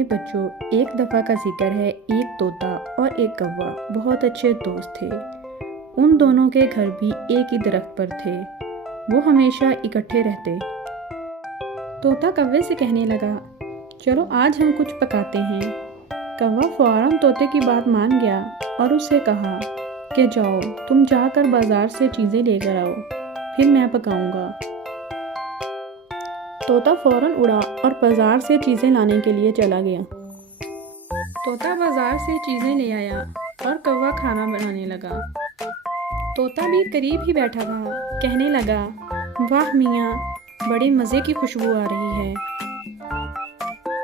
प्यारे बच्चों, एक दफ़ा का जिक्र है। एक तोता और एक कौवा बहुत अच्छे दोस्त थे। उन दोनों के घर भी एक ही दरख्त पर थे। वो हमेशा इकट्ठे रहते। तोता कौवे से कहने लगा, चलो आज हम कुछ पकाते हैं। कौवा फौरन तोते की बात मान गया और उससे कहा कि जाओ तुम जाकर बाज़ार से चीज़ें लेकर आओ, फिर मैं पकाऊंगा। तोता फौरन उड़ा और बाजार से चीज़ें लाने के लिए चला गया। तोता बाजार से चीज़ें ले आया और कौवा खाना बनाने लगा। तोता भी करीब ही बैठा था। कहने लगा, वाह मियाँ, बड़ी मज़े की खुशबू आ रही है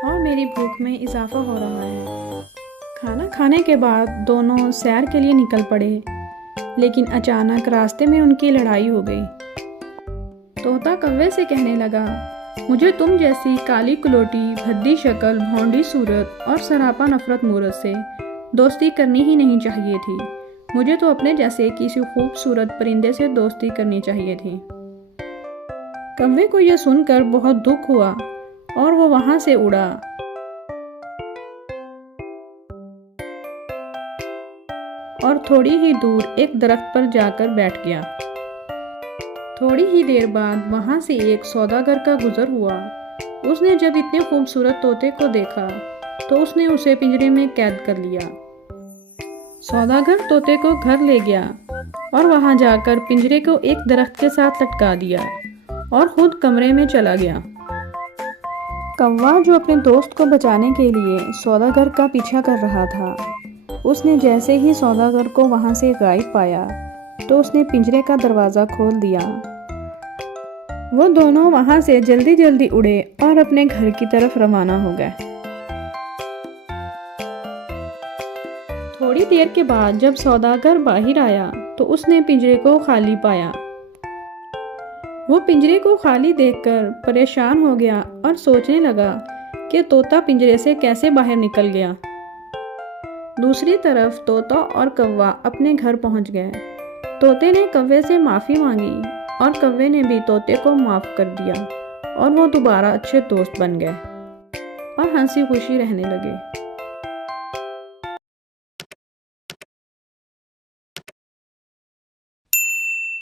और मेरी भूख में इजाफा हो रहा है। खाना खाने के बाद दोनों सैर के लिए निकल पड़े, लेकिन अचानक रास्ते में उनकी लड़ाई हो गई। तोता कौवे से कहने लगा, मुझे तुम जैसी काली कुलोटी, भद्दी शक्ल, भौंडी सूरत और सरापा नफरत मूरत से दोस्ती करनी ही नहीं चाहिए थी। मुझे तो अपने जैसे किसी खूबसूरत परिंदे से दोस्ती करनी चाहिए थी। कौवे को यह सुनकर बहुत दुख हुआ और वो वहां से उड़ा। और थोड़ी ही दूर एक दरख्त पर जाकर बैठ गया। थोड़ी ही देर बाद वहां से एक सौदागर का गुजर हुआ। उसने जब इतने खूबसूरत तोते को देखा तो उसने उसे पिंजरे में कैद कर लिया। सौदागर तोते को घर ले गया और वहां जाकर पिंजरे को एक दरख्त के साथ लटका दिया और खुद कमरे में चला गया। कौवा, जो अपने दोस्त को बचाने के लिए सौदागर का पीछा कर रहा था, उसने जैसे ही सौदागर को वहां से गायब पाया तो उसने पिंजरे का दरवाज़ा खोल दिया। वो दोनों वहां से जल्दी जल्दी उड़े और अपने घर की तरफ रवाना हो गए। थोड़ी देर के बाद जब सौदागर बाहर आया तो उसने पिंजरे को खाली पाया। वो पिंजरे को खाली देखकर परेशान हो गया और सोचने लगा कि तोता पिंजरे से कैसे बाहर निकल गया। दूसरी तरफ तोता और कौवा अपने घर पहुंच गए। तोते ने कौवे से माफ़ी मांगी और कौवे ने भी तोते को माफ़ कर दिया और वो दोबारा अच्छे दोस्त बन गए और हंसी खुशी रहने लगे।